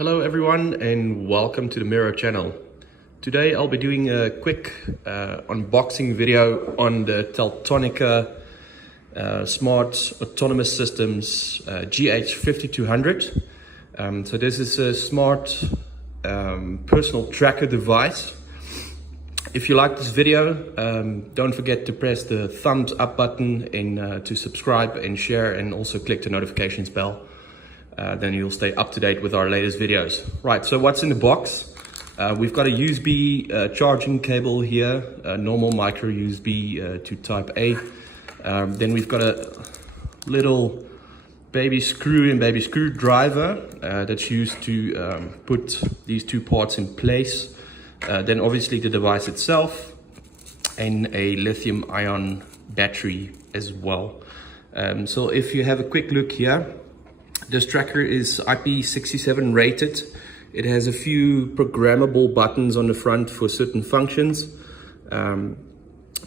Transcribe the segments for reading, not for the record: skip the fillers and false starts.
Hello everyone and welcome to the Mirror channel. Today I'll be doing a quick unboxing video on the Teltonika Smart Autonomous Systems GH5200. So this is a smart personal tracker device. If you like this video, don't forget to press the thumbs up button and to subscribe and share, and also click the notifications bell. Then you'll stay up to date with our latest videos. Right, so what's in the box? We've got a USB charging cable here, a normal micro USB to type A. Then we've got a little baby screw and baby screwdriver that's used to put these two parts in place. Then obviously the device itself and a lithium ion battery as well. So if you have a quick look here, this tracker is IP67 rated. It has a few programmable buttons on the front for certain functions.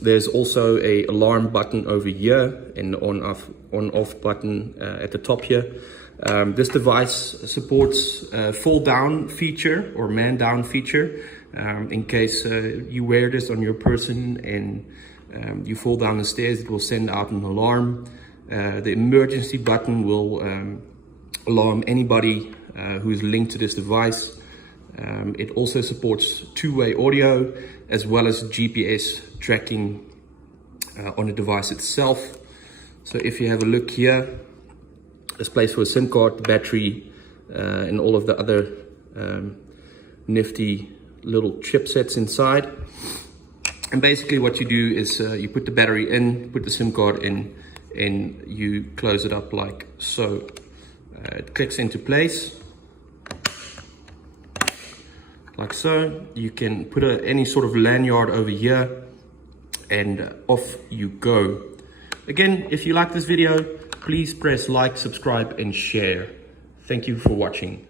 There's also a alarm button over here and on-off button at the top here. This device supports fall down feature or man down feature. In case you wear this on your person and you fall down the stairs, it will send out an alarm. The emergency button will alarm anybody who is linked to this device. It also supports two-way audio as well as GPS tracking on the device itself. So if you have a look here, there's place for a SIM card, the battery, and all of the other nifty little chipsets inside. And basically what you do is you put the battery in, put the SIM card in, and you close it up like so. It clicks into place like so. You can put any sort of lanyard over here and off you go. Again, if you like this video, please press like, subscribe and share. Thank you for watching.